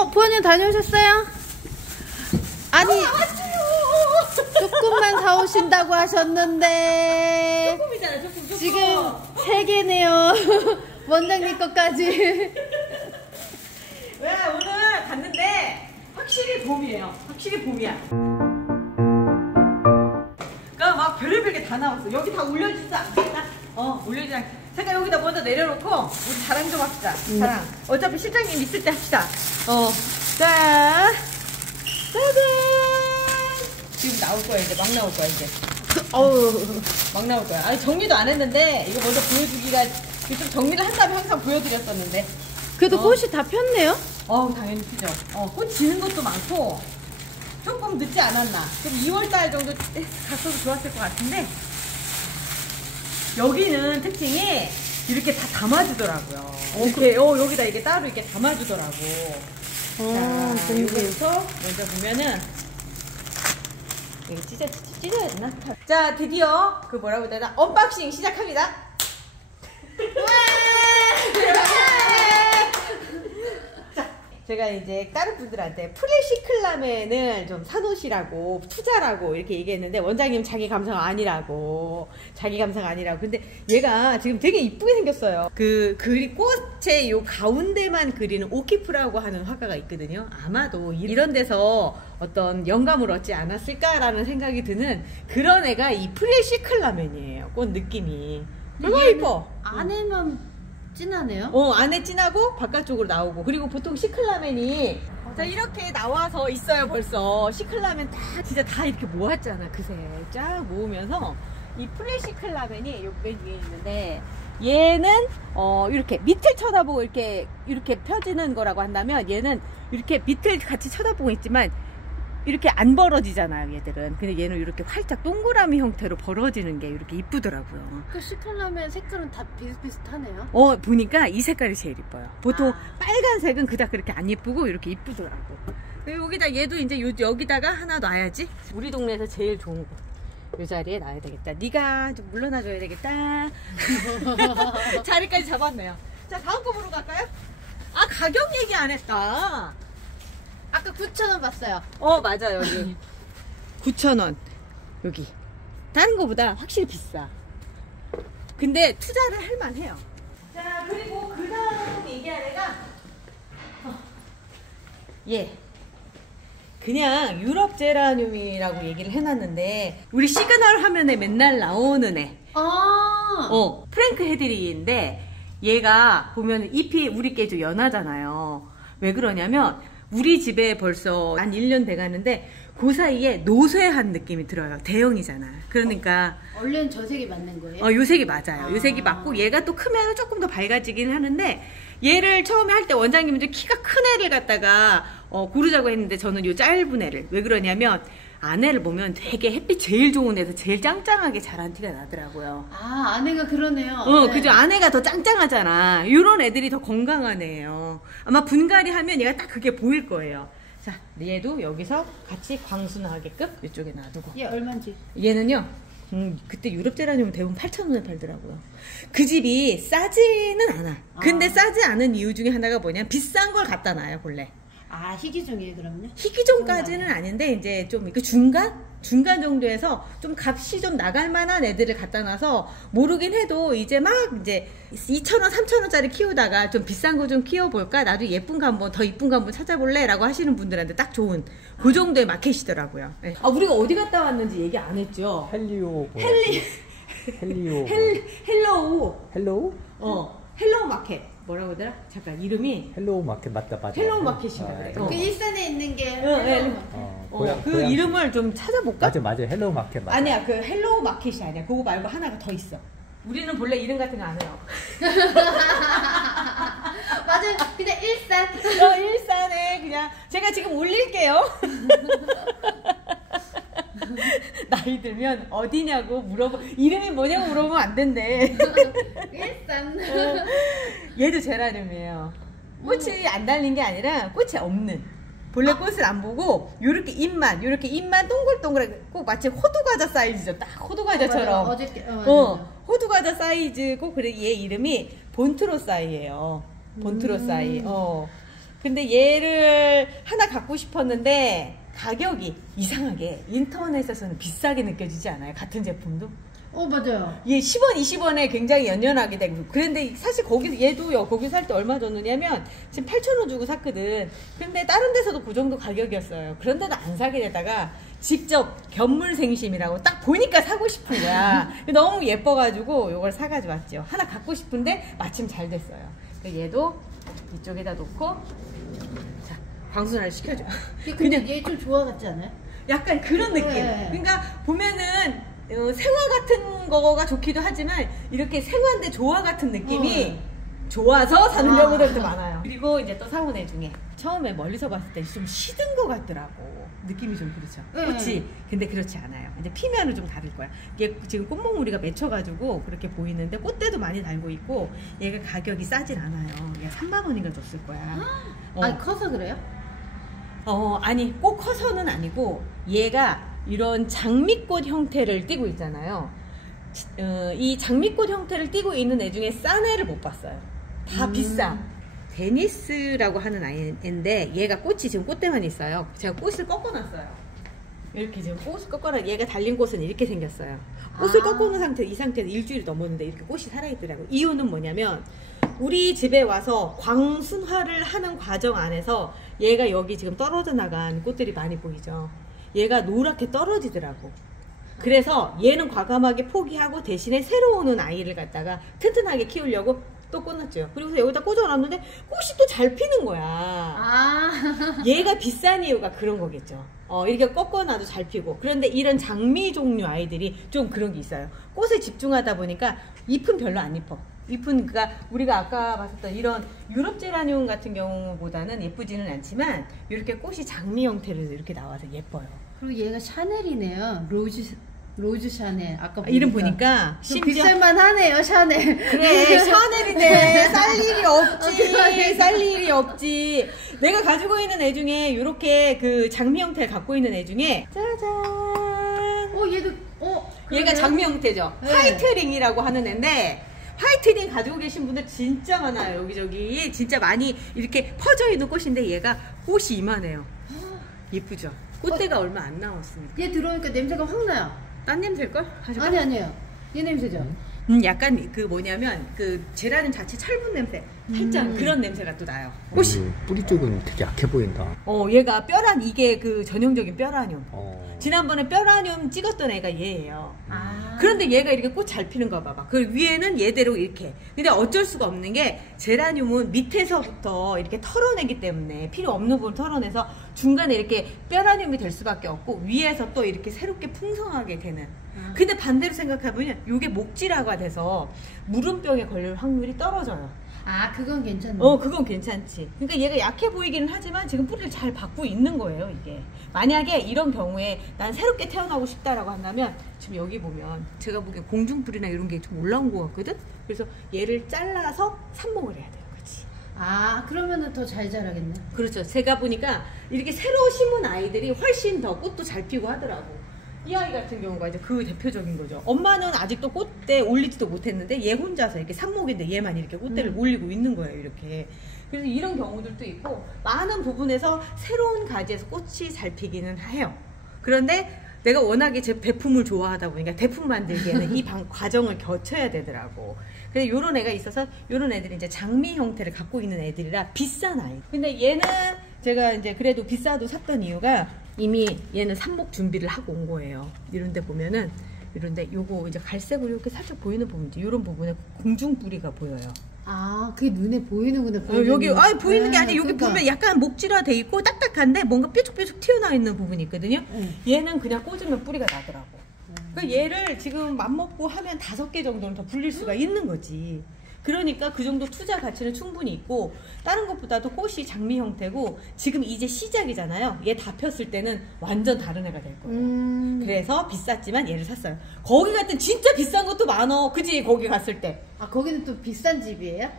부모님 다녀오셨어요? 아니, 조금만 사오신다고 하셨는데. 조금이잖아, 조금. 지금 3개네요. 원장님 것까지. 왜 오늘 갔는데 확실히 봄이에요. 확실히 봄이야. 그러니까 막 별의별 게 다 나왔어. 여기 다 올려주지 않겠다. 올려주지 않겠다. 잠깐 여기다 먼저 내려놓고 우리 자랑 좀 합시다. 자랑. 어차피 실장님 있을 때 합시다. 자, 짜잔. 지금 나올 거야 이제. 막 나올 거야 이제. 막 나올 거야. 아니 정리도 안 했는데 이거 먼저 보여주기가 좀 정리를 한 다음에 항상 보여드렸었는데. 그래도 꽃이 다 폈네요? 당연히 피죠. 꽃 지는 것도 많고 조금 늦지 않았나. 좀 2월달 정도 갔어도 좋았을 것 같은데 여기는 특징이 이렇게 다 담아주더라고요. 이렇게 여기다 이게 따로 이렇게 담아주더라고. 자, 여기서 먼저 보면은 이거 찢어야 되나? 자, 드디어 그 뭐라고 해야 되나? 언박싱 시작합니다. 제가 이제 다른 분들한테 프레시클라멘을 좀 사놓으시라고 투자라고 이렇게 얘기했는데 원장님 자기 감상 아니라고 근데 얘가 지금 되게 이쁘게 생겼어요. 그 꽃의 요 가운데만 그리는 오키프라고 하는 화가가 있거든요. 아마도 이런 데서 어떤 영감을 얻지 않았을까라는 생각이 드는 그런 애가 이 프레시클라멘이에요. 꽃 느낌이 너무 이뻐. 안에만 진하네요? 안에 진하고 바깥쪽으로 나오고. 그리고 보통 시클라멘이 자 이렇게 나와서 있어요. 벌써 시클라멘 진짜 다 이렇게 모았잖아. 그새 쫙 모으면서 이 플래시클라멘이 요 맨 위에 있는데 얘는 이렇게 밑을 쳐다보고 이렇게 펴지는 거라고 한다면 얘는 이렇게 밑을 같이 쳐다보고 있지만 이렇게 안 벌어지잖아요, 얘들은. 근데 얘는 이렇게 활짝 동그라미 형태로 벌어지는 게 이렇게 이쁘더라고요. 그 시클라멘 색깔은 다 비슷비슷하네요. 보니까 이 색깔이 제일 이뻐요. 보통 빨간색은 그닥 그렇게 안 이쁘고 이렇게 이쁘더라고. 여기다 얘도 이제 여기다가 하나 놔야지. 우리 동네에서 제일 좋은 거. 이 자리에 놔야 되겠다. 네가 좀 물러나줘야 되겠다. 자리까지 잡았네요. 자, 다음 거 보러 갈까요? 가격 얘기 안 했다. 아까 9,000원 봤어요. 맞아. 여기 9,000원. 여기 다른 거보다 확실히 비싸. 근데 투자를 할 만해요. 자, 그리고 그 다음 얘기할 애가 그냥 유럽 제라늄이라고 얘기를 해놨는데 우리 시그널 화면에 맨날 나오는 애. 프랭크 헤드리인데 얘가 보면 잎이 우리께 좀 연하잖아요. 왜 그러냐면 우리 집에 벌써 한 1년 돼가는데 그 사이에 노쇠한 느낌이 들어요. 대형이잖아. 그러니까 원래는 저 색이 맞는 거예요? 요 색이 맞아요. 요 색이 맞고 얘가 또 크면 조금 더 밝아지긴 하는데 얘를 처음에 할 때 원장님은 좀 키가 큰 애를 갖다가 고르자고 했는데 저는 요 짧은 애를. 왜 그러냐면 안에를 보면 되게 햇빛 제일 좋은 데서 제일 짱짱하게 자란 티가 나더라고요. 안에가 그러네요. 네. 그죠. 안에가 더 짱짱하잖아. 이런 애들이 더 건강한 애예요. 아마 분갈이 하면 얘가 딱 그게 보일 거예요. 자, 얘도 여기서 같이 광수 나게끔 이쪽에 놔두고. 얘 얼마인지? 얘는요. 그때 유럽 제라늄은 대부분 8,000원에 팔더라고요. 그 집이 싸지는 않아. 근데 싸지 않은 이유 중에 하나가 뭐냐면 비싼 걸 갖다 놔요, 본래. 희귀종이에요, 그럼요? 희귀종까지는 아닌데 이제 좀 그 중간 정도에서 좀 값이 좀 나갈 만한 애들을 갖다 놔서 모르긴 해도 이제 막 이제 2,000원, 3,000원짜리 키우다가 좀 비싼 거 좀 키워볼까? 나도 예쁜 거 한번 더 이쁜 거 한번 찾아볼래? 라고 하시는 분들한테 딱 좋은 그 정도의 마켓이더라고요. 네. 우리가 어디 갔다 왔는지 얘기 안 했죠? 헬로우 헬로우 마켓. 뭐라고 하더라? 잠깐 이름이 헬로우 마켓 맞다. 헬로우 마켓인가 그래. 그 일산에 있는 게 그 이름을 좀 찾아볼까? 맞아. 헬로우 마켓 맞아. 아니야, 그 헬로우 마켓이 아니야. 그거 말고 하나가 더 있어. 우리는 본래 이름 같은 거 안 해요. 맞아요. 그냥 일산. 일산에 그냥 제가 지금 올릴게요. 나이 들면 어디냐고 이름이 뭐냐고 물어보면 안 된대. 일산. 얘도 제라늄이에요. 꽃이 안 달린 게 아니라 꽃이 없는. 본래 꽃을 안 보고 요렇게 잎만 동글동글하게 꼭 마치 호두과자 사이즈죠. 딱 호두과자처럼. 어저께 호두과자 사이즈고. 그래 얘 이름이 본트로사이예요. 본트로사이. 근데 얘를 하나 갖고 싶었는데 가격이 이상하게 인터넷에서는 비싸게 느껴지지 않아요? 같은 제품도? 맞아요. 얘 10원, 20원에 굉장히 연연하게 되고. 그런데 사실 거기서, 얘도요, 거기 살 때 얼마 줬느냐면, 지금 8,000원 주고 샀거든. 근데 다른 데서도 그 정도 가격이었어요. 그런데도 안 사게 되다가, 직접 견물생심이라고 딱 보니까 사고 싶은 거야. 너무 예뻐가지고, 이걸 사가지고 왔죠. 하나 갖고 싶은데, 마침 잘 됐어요. 얘도 이쪽에다 놓고, 자, 광순화를 시켜줘. 근데 얘 좀 좋아 같지 않아요? 약간 그런 느낌. 네. 그러니까 보면은 생화 같은 거가 좋기도 하지만 이렇게 생화인데 조화 같은 느낌이 좋아서 사는 경우들도 많아요. 그리고 이제 또 사온 애 중에 처음에 멀리서 봤을 때 좀 시든 것 같더라고. 느낌이 좀 그렇죠. 그렇지. 근데 그렇지 않아요. 이제 피면은 좀 다를 거야. 이게 지금 꽃몽우리가 맺혀가지고 그렇게 보이는데 꽃대도 많이 달고 있고 얘가 가격이 싸진 않아요. 얘가 3만 원인가 줬을 거야. 아니 커서 그래요? 아니 꼭 커서는 아니고 얘가 이런 장미꽃 형태를 띠고 있잖아요. 이 장미꽃 형태를 띠고 있는 애 중에 싼 애를 못 봤어요. 다 비싸. 데니스라고 하는 아이인데 얘가 꽃이 지금 꽃대만 있어요. 제가 꽃을 꺾어놨어요. 이렇게 지금 꽃을 꺾어놔. 얘가 달린 꽃은 이렇게 생겼어요. 꽃을 꺾어놓은 상태, 이 상태에서 일주일이 넘었는데 이렇게 꽃이 살아있더라고요. 이유는 뭐냐면 우리 집에 와서 광순화를 하는 과정 안에서 얘가 여기 지금 떨어져 나간 꽃들이 많이 보이죠. 얘가 노랗게 떨어지더라고. 그래서 얘는 과감하게 포기하고 대신에 새로 오는 아이를 갖다가 튼튼하게 키우려고 또 꽂았죠. 그리고 여기다 꽂아놨는데 꽃이 또 잘 피는 거야. 얘가 비싼 이유가 그런 거겠죠. 이렇게 꺾어놔도 잘 피고. 그런데 이런 장미 종류 아이들이 좀 그런 게 있어요. 꽃에 집중하다 보니까 잎은 별로 안 이뻐. 잎은 그러니까 우리가 아까 봤었던 이런 유럽 제라늄 같은 경우보다는 예쁘지는 않지만 이렇게 꽃이 장미 형태로 이렇게 나와서 예뻐요. 그리고 얘가 샤넬이네요. 로즈 샤넬. 아까 이름 보니까 심지어 비쌀만 하네요. 샤넬. 그래 샤넬인데 쌀 일이 없지. 쌀 일이 없지. 내가 가지고 있는 애 중에 이렇게 그 장미 형태를 갖고 있는 애 중에 짜잔. 얘도 얘가 장미 형태죠. 네. 화이트링이라고 하는 애인데 화이트링 가지고 계신 분들 진짜 많아요. 여기저기 진짜 많이 이렇게 퍼져 있는 꽃인데 얘가 꽃이 이만해요. 예쁘죠? 꽃대가 얼마 안 나왔습니다. 얘 들어오니까 냄새가 확 나요. 딴 냄새일걸? 아니에요. 얘 냄새죠. 약간 그 뭐냐면 그 제라늄 자체 철분 냄새 살짝 그런 냄새가 또 나요. 꽃이 뿌리 쪽은 되게 약해 보인다. 얘가 이게 그 전형적인 뼈라늄. 지난번에 뼈라늄 찍었던 애가 얘예요. 그런데 얘가 이렇게 꽃 잘 피는 거 봐봐. 그 위에는 얘대로 이렇게. 근데 어쩔 수가 없는 게 제라늄은 밑에서부터 이렇게 털어내기 때문에 필요 없는 부분 털어내서 중간에 이렇게 뼈라늄이 될 수밖에 없고 위에서 또 이렇게 새롭게 풍성하게 되는. 근데 반대로 생각해보면 이게 목질화가 돼서 무름병에 걸릴 확률이 떨어져요. 그건 괜찮네. 그건 괜찮지. 그러니까 얘가 약해 보이기는 하지만 지금 뿌리를 잘 받고 있는 거예요, 이게. 만약에 이런 경우에 난 새롭게 태어나고 싶다라고 한다면 지금 여기 보면 제가 보기엔 공중뿌리나 이런 게 좀 올라온 것 같거든? 그래서 얘를 잘라서 삽목을 해야 돼요, 그치? 그러면은 더 잘 자라겠네. 그렇죠. 제가 보니까 이렇게 새로 심은 아이들이 훨씬 더 꽃도 잘 피고 하더라고. 이 아이 같은 경우가 이제 그 대표적인 거죠. 엄마는 아직도 꽃대 올리지도 못했는데 얘 혼자서 이렇게 삽목인데 얘만 이렇게 꽃대를 올리고 있는 거예요, 이렇게. 그래서 이런 경우들도 있고 많은 부분에서 새로운 가지에서 꽃이 잘 피기는 해요. 그런데 내가 워낙에 제 배품을 좋아하다 보니까 대품 만들기에는 이 과정을 거쳐야 되더라고. 그래서 요런 애가 있어서 요런 애들이 이제 장미 형태를 갖고 있는 애들이라 비싼 아이. 근데 얘는 제가 이제 그래도 비싸도 샀던 이유가 이미 얘는 삽목 준비를 하고 온 거예요. 이런데 보면은 이런데 요거 이제 갈색으로 이렇게 살짝 보이는 부분이죠. 요런 부분에 공중뿌리가 보여요. 그게 눈에 보이는구나. 여기 보이는 게 아니라 여기 보면 약간 목질화 돼 있고 딱딱한데 뭔가 뾰족뾰족 튀어나와 있는 부분이 있거든요. 얘는 그냥 꽂으면 뿌리가 나더라고. 그러니까 얘를 지금 맘먹고 하면 5개 정도는 더 불릴 수가 있는 거지. 그러니까 그 정도 투자 가치는 충분히 있고 다른 것보다도 꽃이 장미 형태고 지금 이제 시작이잖아요. 얘 다 폈을 때는 완전 다른 애가 될 거예요. 그래서 비쌌지만 얘를 샀어요. 거기 갔더니 진짜 비싼 것도 많어. 그지? 거기 갔을 때. 거기는 또 비싼 집이에요?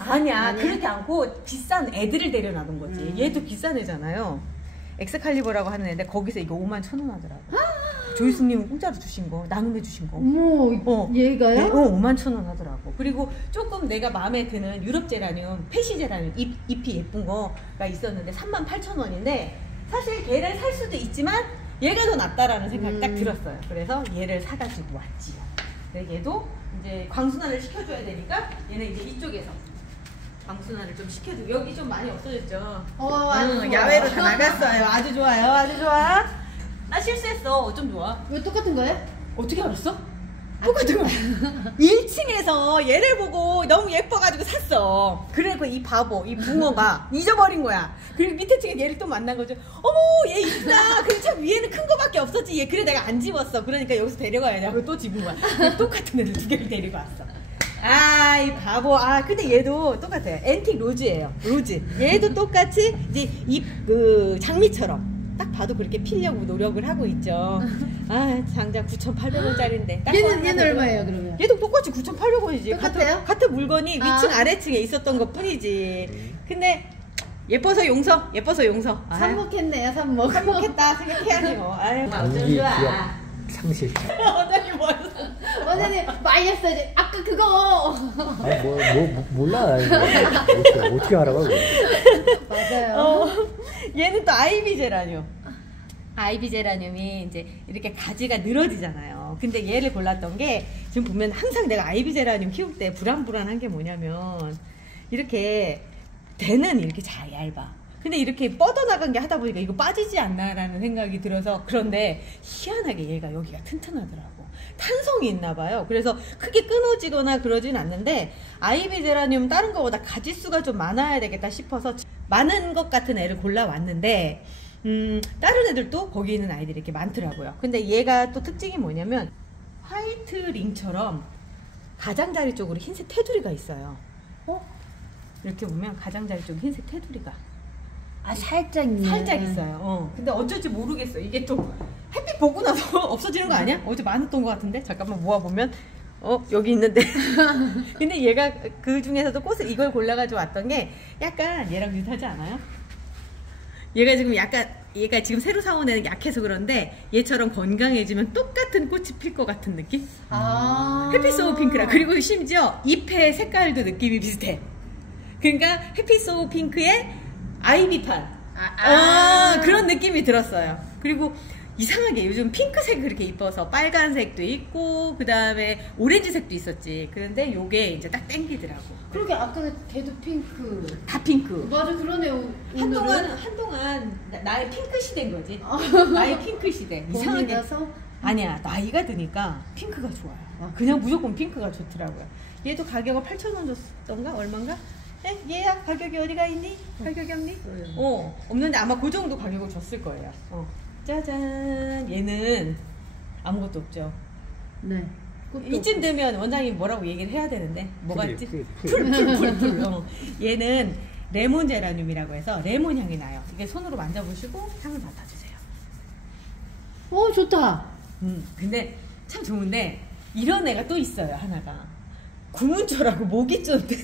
아니야. 그렇지 않고 비싼 애들을 데려놔둔 거지. 얘도 비싼 애잖아요. 엑스칼리버라고 하는 애인데 거기서 이게 51,000원 하더라고. 조이스님은 공짜로 주신 거, 나눔해 주신 거. 어머, 얘가요? 네, 51,000원 하더라고. 그리고 조금 내가 마음에 드는 유럽 제라늄, 패시 제라늄, 잎이 예쁜 거가 있었는데 38,000원인데 사실 걔를 살 수도 있지만 얘가 더 낫다라는 생각이 딱 들었어요. 그래서 얘를 사가지고 왔지요. 근데 얘도 이제 광순환을 시켜줘야 되니까 얘는 이제 이쪽에서 광순환을 좀 시켜주고, 여기 좀 많이 없어졌죠. 아주 좋아. 야외로 다 나갔어요. 아주 좋아요. 아주 좋아. 나 실수했어. 어쩜 좋아. 이거 똑같은 거예요? 어떻게 알았어? 똑같은 거야. 1층에서 얘를 보고 너무 예뻐가지고 샀어. 그리고 이 바보, 이 붕어가 잊어버린 거야. 그리고 밑에 층에 얘를 또 만난 거죠. 어머, 얘 있다. 근데 참 위에는 큰 거밖에 없었지. 얘 그래 내가 안 집었어. 그러니까 여기서 데려가야 돼. 하고 또 집은 거야. 똑같은 애들 두 개를 데리고 왔어. 아, 이 바보. 아, 근데 얘도 똑같아요. 앤틱 로즈예요. 로즈. 얘도 똑같이 이제 그 장미처럼. 딱 봐도 그렇게 피려고 노력을 하고 있죠. 아, 장작 9,800원짜리인데. 얘는 얼마예요, 그러면? 얘도 똑같이 9,800원이지. 똑같아요? 같은 물건이 위층 아래층에 있었던 것 뿐이지. 근데 예뻐서 용서, 예뻐서 용서. 삽목했네요, 삽목. 삽목했다 생각해야지 뭐. 아유, 어쩜 단기 기업 좋아. 상실. 어머니 뭐였어? 원장님, 마이너스 이제 아까 그거. 몰라. 이거. 어떻게 알아봐, 그거. 맞아요. 얘는 또 아이비 제라늄. 아이비 제라늄이 이제 이렇게 가지가 늘어지잖아요. 근데 얘를 골랐던 게 지금 보면 항상 내가 아이비 제라늄 키울 때 불안불안한 게 뭐냐면 이렇게 대는 이렇게 잘 얇아. 근데 이렇게 뻗어나간 게 하다 보니까 이거 빠지지 않나라는 생각이 들어서. 그런데 희한하게 얘가 여기가 튼튼하더라고. 탄성이 있나 봐요. 그래서 크게 끊어지거나 그러진 않는데 아이비 제라늄 다른 거보다 가지수가 좀 많아야 되겠다 싶어서 많은 것 같은 애를 골라왔는데 다른 애들도 거기 있는 아이들이 이렇게 많더라고요. 근데 얘가 또 특징이 뭐냐면 화이트 링처럼 가장자리 쪽으로 흰색 테두리가 있어요. 이렇게 보면 가장자리 쪽에 흰색 테두리가 아, 살짝 있네. 살짝 있어요. 근데 어쩔지 모르겠어. 이게 또 햇빛 보고 나서 없어지는 거 아니야? 어제 많았던 것 같은데? 잠깐만 모아보면 여기 있는데. 근데 얘가 그 중에서도 꽃을 이걸 골라가지고 왔던 게 약간 얘랑 비슷하지 않아요? 얘가 지금 약간, 얘가 지금 새로 사온 애는 약해서 그런데 얘처럼 건강해지면 똑같은 꽃이 필 것 같은 느낌? 아. 햇빛 오브 핑크라. 그리고 심지어 잎의 색깔도 느낌이 비슷해. 그러니까 햇빛 오브 핑크의 아이비판. 그런 느낌이 들었어요. 그리고 이상하게 요즘 핑크색이 그렇게 이뻐서 빨간색도 있고 그 다음에 오렌지색도 있었지. 그런데 요게 이제 딱 땡기더라고. 그러게 아까 걔도 핑크. 다 핑크. 맞아, 그러네요. 한동안 나의 핑크 시대인 거지. 나의 핑크 시대. 이상하게. 아니야, 나이가 드니까 핑크가 좋아요. 그냥 무조건 핑크가 좋더라고요. 얘도 가격을 8,000원 줬던가 얼마인가? 네? 얘야 가격이 어디가 있니? 가격이 없니? 없는데 아마 그 정도 가격을 줬을 거예요. 짜잔. 얘는 아무것도 없죠. 네. 이쯤 되면 원장님 뭐라고 얘기를 해야 되는데 뭐가 있지? 풀. 풀. 얘는 레몬 제라늄이라고 해서 레몬 향이 나요. 이게 손으로 만져보시고 향을 맡아주세요. 좋다. 근데 참 좋은데 이런 애가 또 있어요. 하나가 구문초라고 모기 쫀데.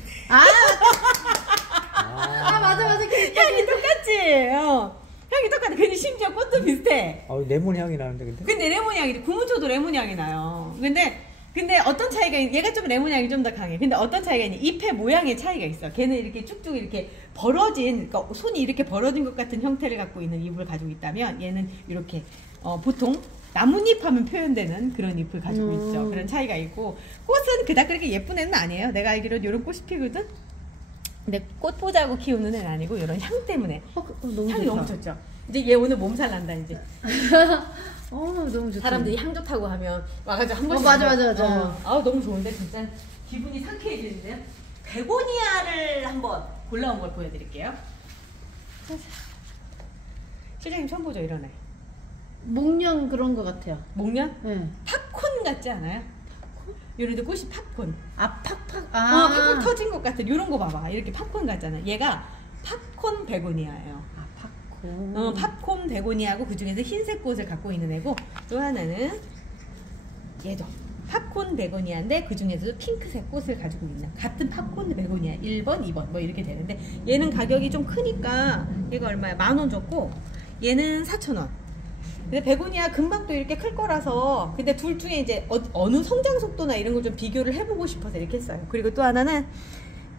맞아. 향이 똑같지. 향이 똑같아. 근데 심지어 꽃도 비슷해. 레몬 향이 나는데 근데 레몬 향이, 구문초도 레몬 향이 나요. 근데 어떤 차이가 얘가 좀 레몬 향이 좀 더 강해. 근데 어떤 차이가 있니? 잎의 모양의 차이가 있어. 걔는 이렇게 쭉쭉 이렇게 벌어진, 그러니까 손이 이렇게 벌어진 것 같은 형태를 갖고 있는 잎을 가지고 있다면 얘는 이렇게 보통 나뭇잎 하면 표현되는 그런 잎을 가지고 있죠. 그런 차이가 있고, 꽃은 그닥 그렇게 예쁜 애는 아니에요. 내가 알기로 이런 꽃이 피거든. 근데 꽃 보자고 키우는 애는 아니고 이런 향 때문에. 너무 향이 좋다. 너무 좋죠. 이제 얘 오늘 몸살 난다 이제. 너무 좋다. 사람들이 향 좋다고 하면 와가지고 한 번씩. 맞아. 너무 좋은데 진짜 기분이 상쾌해지는데요. 베고니아를 한번 골라온 걸 보여드릴게요. 실장님 처음 보죠 이런 애. 목련 그런 거 같아요. 목련? 네. 팝콘 같지 않아요? 이런데 꽃이 팝콘. 팍팍. 팍팍 터진 것 같은 이런 거 봐봐. 이렇게 팝콘 같잖아. 얘가 팝콘 베고니아예요. 팝콘. 팝콘 베고니아고 그 중에서 흰색 꽃을 갖고 있는 애고, 또 하나는 얘도 팝콘 베고니아인데 그 중에서도 핑크색 꽃을 가지고 있는 같은 팝콘 베고니아 1번, 2번 뭐 이렇게 되는데, 얘는 가격이 좀 크니까 얘가 얼마야? 10,000원 줬고 얘는 4,000원. 근데 베고니아 금방 또 이렇게 클 거라서 근데 둘 중에 이제 어느 성장 속도나 이런 걸 좀 비교를 해보고 싶어서 이렇게 했어요. 그리고 또 하나는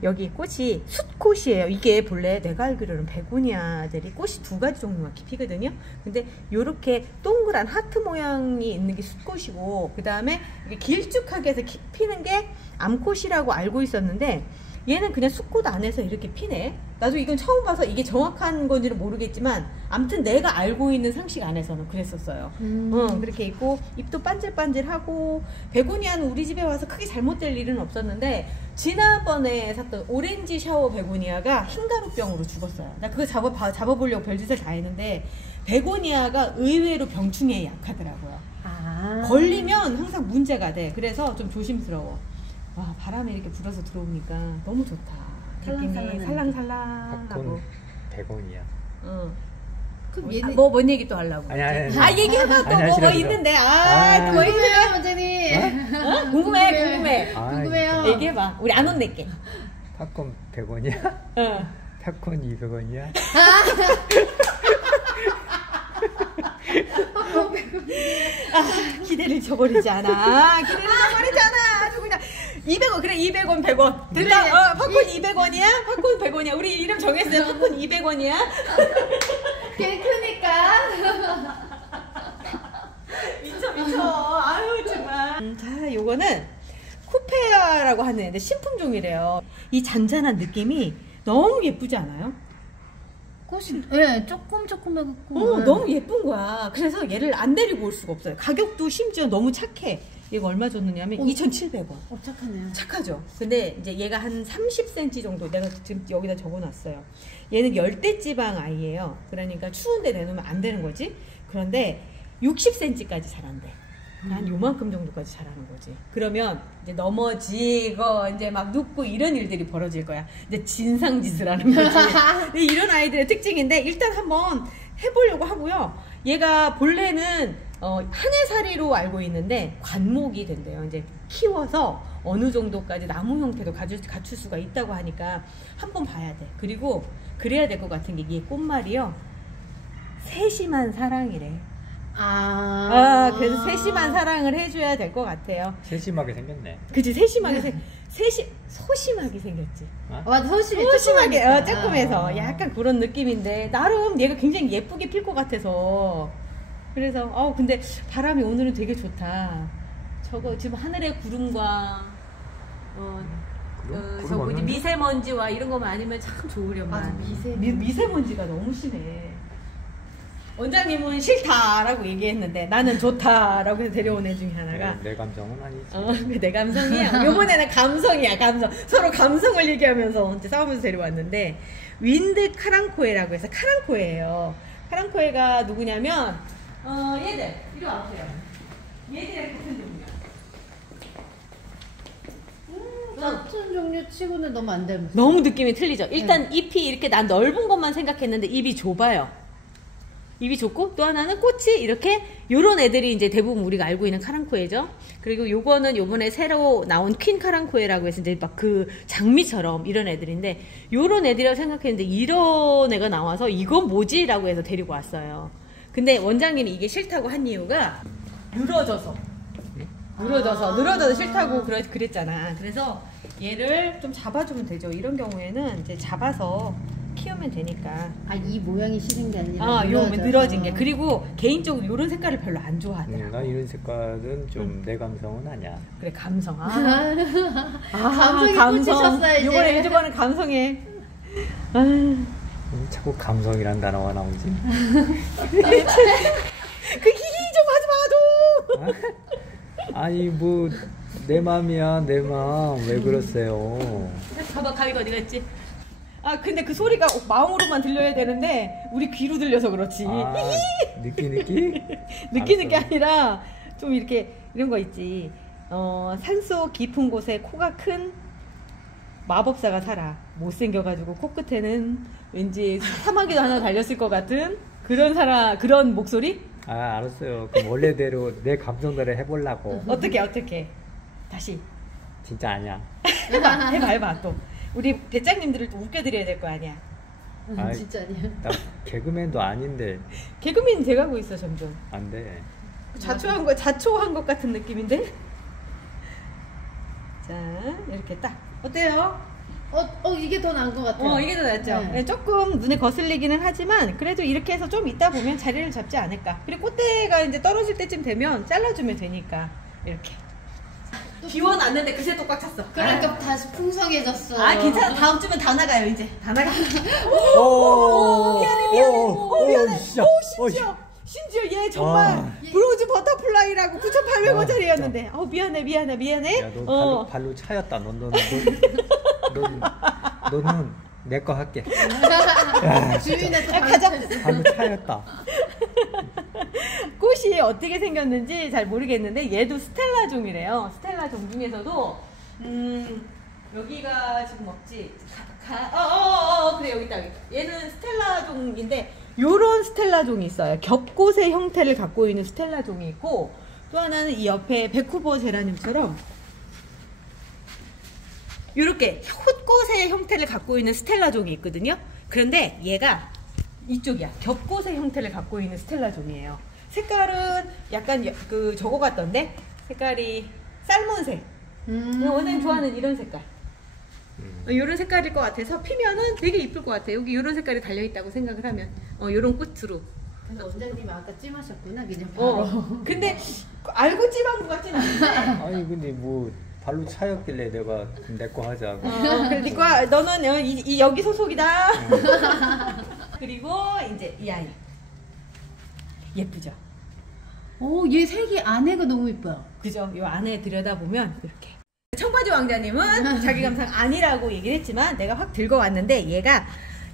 여기 꽃이 숫꽃이에요. 이게 본래 내가 알기로는 베고니아들이 꽃이 2가지 종류밖에 피거든요. 근데 요렇게 동그란 하트 모양이 있는 게 숫꽃이고 그 다음에 길쭉하게 해서 피는 게 암꽃이라고 알고 있었는데 얘는 그냥 숫꽃 안에서 이렇게 피네. 나도 이건 처음 봐서 이게 정확한 건지는 모르겠지만 아무튼 내가 알고 있는 상식 안에서는 그랬었어요. 그렇게 있고 ip도 반질반질하고 베고니아는 우리 집에 와서 크게 잘못될 일은 없었는데 지난번에 샀던 오렌지 샤워 베고니아가 흰가루병으로 죽었어요. 나 그거 잡아보려고 별짓을 다 했는데 베고니아가 의외로 병충해에 약하더라고요. 걸리면 항상 문제가 돼. 그래서 좀 조심스러워. 와, 바람이 이렇게 불어서 들어오니까 너무 좋다. 느낌이 살랑살랑하고. 팝콘 100원이야. 응. 그럼 얘는 뭔 얘기 또 하려고? 아니. 얘기해봐. 또 아니, 뭐 싫어. 있는데. 아. 뭐 있는데? 궁금해요, 원장님. 궁금해. 궁금해요. 얘기해봐. 우리 안 혼낼게. 팝콘 100원이야? 응. 팝콘 200원이야? 기대를 저버리지 않아. 아주 그냥 200원 그래 200원 100원 됐다. 그래. 팝콘 200원이야? 팝콘 100원이야? 우리 이름 정했어요. 팝콘 200원이야? 걔 크니까. 미쳐. 아유 정말. 자, 요거는 쿠페아라고 하는 애인데 신품종이래요. 이 잔잔한 느낌이 너무 예쁘지 않아요? 꽃이 예, 조그맣고. 너무 예쁜 거야. 그래서 얘를 안 데리고 올 수가 없어요. 가격도 심지어 너무 착해. 얘가 얼마 줬느냐면 2,700원. 착하네요. 착하죠. 근데 이제 얘가 한 30cm 정도 내가 지금 여기다 적어놨어요. 얘는 열대지방 아이예요. 그러니까 추운데 내놓으면 안 되는 거지. 그런데 60cm까지 자란대. 한 요만큼 정도까지 자라는 거지. 그러면 이제 넘어지고 이제 막 눕고 이런 일들이 벌어질 거야. 이제 진상짓을 하는 거지. 근데 이런 아이들의 특징인데 일단 한번 해보려고 하고요. 얘가 본래는 한해살이로 알고 있는데 관목이 된대요. 이제 키워서 어느 정도까지 나무 형태도 갖출 수가 있다고 하니까 한번 봐야 돼. 그리고 그래야 될 것 같은 게 이게 꽃말이요. 세심한 사랑이래. 그래서 세심한 사랑을 해줘야 될 것 같아요. 세심하게 생겼네. 그치, 소심하게 생겼지. 맞아, 소심하게, 조금해서 약간 그런 느낌인데 나름 얘가 굉장히 예쁘게 필 것 같아서 그래서 근데 바람이 오늘은 되게 좋다. 저거 지금 하늘의 구름과 저 뭐지 미세먼지와 이런 거만 아니면 참 좋으려만. 미세먼지가 너무 심해. 원장님은 싫다라고 얘기했는데 나는 좋다라고 해서 데려온 애 중에 하나가 내 감정은 아니지. 내 감성이야. 요번에는 감성이야. 감성. 서로 감성을 얘기하면서 이제 싸우면서 데려왔는데 윈드 카랑코에라고 해서 카랑코에예요. 카랑코에가 누구냐면 얘들 이리 와보세요. 얘들이랑 같은 종류야. 같은 종류 치고는 너무 안 닮았어. 너무 느낌이 틀리죠. 일단 잎이 이렇게 난 넓은 것만 생각했는데 잎이 좁아요. 입이 좁고 또 하나는 꽃이 이렇게 요런 애들이 이제 대부분 우리가 알고 있는 카랑코에죠. 그리고 요거는 요번에 새로 나온 퀸 카랑코에라고 해서 이제 막 그 장미처럼 이런 애들인데 요런 애들이라고 생각했는데 이런 애가 나와서 이건 뭐지? 라고 해서 데리고 왔어요. 근데 원장님이 이게 싫다고 한 이유가 늘어져서 싫다고 그랬잖아. 그래서 얘를 좀 잡아주면 되죠. 이런 경우에는 이제 잡아서 키우면 되니까. 이 모양이 싫은 게 아니라 늘어진 게. 그리고 개인적으로 이런 색깔을 별로 안 좋아하더라고. 나 이런 색깔은 좀 내 감성은 아니야. 그래, 감성. 감성이 꽂히셨어요, 이제. 요즘은 감성에. 자꾸 감성이란 단어가 나오지. 그 히히 좀 하지 마, 좀. 아니 뭐 내 맘이야, 내 맘. 왜 그러세요? 봐봐, 가위가 어디 갔지? 근데 그 소리가 마음으로만 들려야 되는데 우리 귀로 들려서 그렇지. 느끼? 느끼는 게 아니라 좀 이렇게 이런 거 있지. 산속 깊은 곳에 코가 큰 마법사가 살아. 못생겨가지고 코끝에는 왠지 사마귀도 하나 달렸을 것 같은 그런 목소리? 알았어요. 그럼 원래대로 내 감성대로 해보려고. 어떻게 다시 진짜 아니야. 해봐 또. 우리 배짱님들을 또 웃겨드려야 될 거 아니야. 아이, 진짜 아니야. 나 개그맨도 아닌데 개그맨 돼가고 있어 점점. 안 돼. 자초한 것 같은 느낌인데. 자 이렇게 딱 어때요? 이게 더 나은 것 같아요. 이게 더 낫죠? 네. 네, 조금 눈에 거슬리기는 하지만 그래도 이렇게 해서 좀 이따 보면 자리를 잡지 않을까. 그리고 꽃대가 이제 떨어질 때쯤 되면 잘라주면 되니까 이렇게. 비워놨는데 그새 또 꽉 찼어. 그러니까 다시 풍성해졌어. 괜찮아. 다음 주면 다 나가요 이제. 다 나가. 미안해. 진짜. 심지어 얘 정말 브로즈 버터플라이라고 9,800원짜리였는데 미안해. 야, 너 발로 차였다. 너는 내 거 할게. 야, 주인한테 가자. 발로 차였다. 꽃이 어떻게 생겼는지 잘 모르겠는데 얘도 스텔라 종이래요. 스텔라 종 중에서도 여기가 지금 없지. 그래 여기 있다. 얘는 스텔라 종인데 요런 스텔라 종이 있어요. 겹꽃의 형태를 갖고 있는 스텔라 종이 있고 또 하나는 이 옆에 베쿠버 제라늄처럼 요렇게 홑꽃의 형태를 갖고 있는 스텔라 종이 있거든요. 그런데 얘가 이쪽이야. 겹꽃의 형태를 갖고 있는 스텔라 종이에요. 색깔은 약간 저거 같던데? 색깔이 쌀몬색. 원장님 좋아하는 이런 색깔. 이런 색깔일 것 같아서 피면은 되게 이쁠 것 같아요. 여기 이런 색깔이 달려있다고 생각을 하면 이런 끝으로. 원장님 아까 찜하셨구나 그냥 바로. 근데 알고 찜한 것 같진 않은데. 아니 근데 뭐 발로 차였길래 내가 내 거 하자고. 그러니까 너는 여기 소속이다. 그리고 이제 이 아이 예쁘죠? 얘 색이 안에가 너무 예뻐요. 그죠? 이 안에 들여다보면 이렇게. 청바지 왕자님은 자기 감상 아니라고 얘기를 했지만 내가 확 들고 왔는데 얘가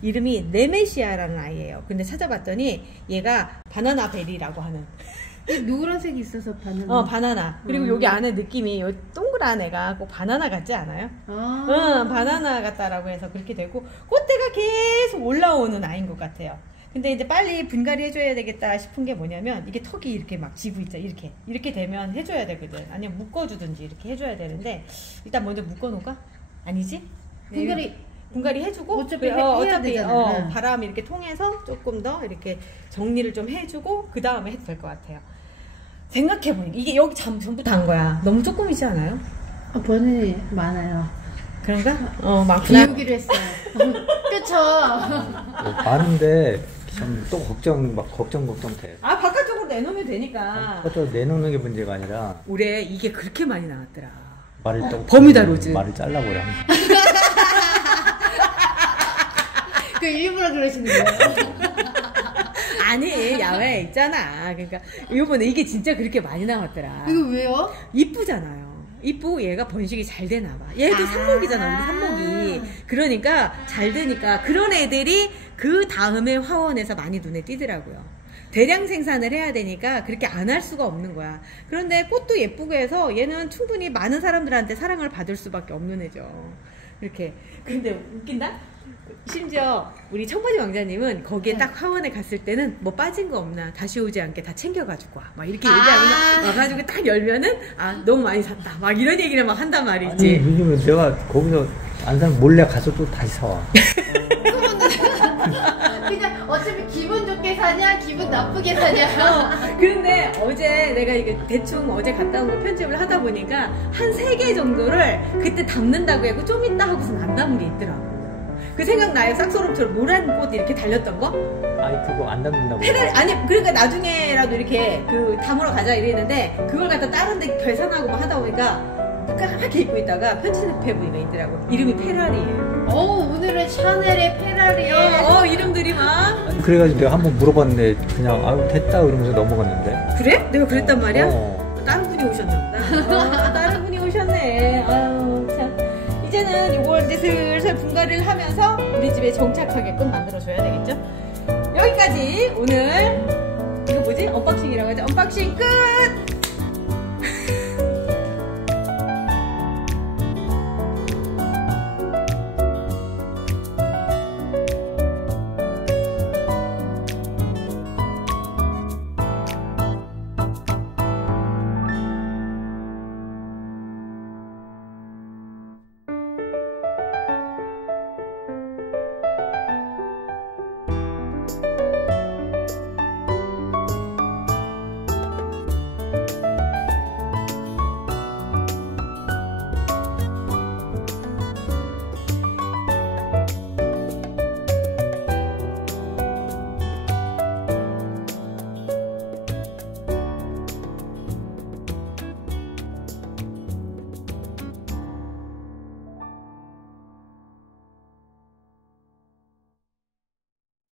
이름이 네메시아라는 아이예요. 근데 찾아봤더니 얘가 바나나 베리라고 하는. 노란색이 있어서 바나나. 바나나. 그리고 여기 안에 느낌이 요 동그란 애가 꼭 바나나 같지 않아요? 바나나 같다라고 해서 그렇게 되고 꽃대가 계속 올라오는 아이인 것 같아요. 근데 이제 빨리 분갈이 해줘야 되겠다 싶은 게 뭐냐면 이게 턱이 이렇게 막 지고 있죠. 이렇게 되면 해줘야 되거든. 아니면 묶어주든지 이렇게 해줘야 되는데 일단 먼저 묶어놓을까? 아니지? 분갈이 해주고 어차피 해야 되잖아요. 바람이 이렇게 통해서 조금 더 이렇게 정리를 좀 해주고 그 다음에 해도 될 것 같아요. 생각해보니까 이게 여기 전부 단 거야. 너무 조금이지 않아요? 버전이 많아요. 그런가? 많구나. 비우기로 했어요. 그쵸? 많은데 또 걱정 돼. 바깥쪽으로 내놓으면 되니까. 그것도 내놓는 게 문제가 아니라 올해 이게 그렇게 많이 나왔더라. 말을 또 버뮤다 로즈. 말을 잘라버려. 그 일부러 그러시는 거예요? 아니 야외에 있잖아. 그러니까 이번에 이게 진짜 그렇게 많이 나왔더라. 이거 왜요? 이쁘잖아요. 이쁘고 얘가 번식이 잘 되나 봐. 얘도 삽목이잖아. 우리 삽목이. 그러니까 잘 되니까 그런 애들이 그 다음에 화원에서 많이 눈에 띄더라고요. 대량 생산을 해야 되니까 그렇게 안 할 수가 없는 거야. 그런데 꽃도 예쁘게 해서 얘는 충분히 많은 사람들한테 사랑을 받을 수밖에 없는 애죠. 이렇게. 근데 웃긴다? 심지어 우리 청바지 왕자님은 거기에 딱 화원에 갔을 때는 뭐 빠진 거 없나 다시 오지 않게 다 챙겨가지고 와 막 이렇게 얘기하면서 와가지고 딱 열면은 너무 많이 샀다 막 이런 얘기를 막 한단 말이지. 아니 요즘은 내가 거기서 안 사면 몰래 가서 또 다시 사와. 그냥 어차피 기분 좋게 사냐 기분 나쁘게 사냐. 그런데 어제 내가 이게 대충 어제 갔다 온 거 편집을 하다 보니까 한 3개 정도를 그때 담는다고 해고 좀 이따 하고선 안 담은 게 있더라고. 그 생각나요? 싹소름처럼 노란 꽃 이렇게 달렸던 거? 아니 그거 안 담는다고. 아니 그러니까 나중에라도 이렇게 담으러 가자 이랬는데 그걸 갖다 다른 데 계산하고 막 하다 보니까 까맣게 입고 있다가 편집해 보니까 있더라고. 이름이 페라리예요. 오늘은 샤넬의 페라리에. 이름들이 막. 아니, 그래가지고 내가 한번 물어봤는데 그냥 됐다 그러면서 넘어갔는데. 그래? 내가 그랬단 말이야? 다른 분이 오셨나 보다. 다른 분이 오셨네. 아유 참. 이제는 이걸 이제 슬슬 분갈이를 하면서 우리 집에 정착하게끔 만들어줘야 되겠죠? 여기까지 오늘 이거 뭐지? 언박싱이라고 하죠? 언박싱 끝!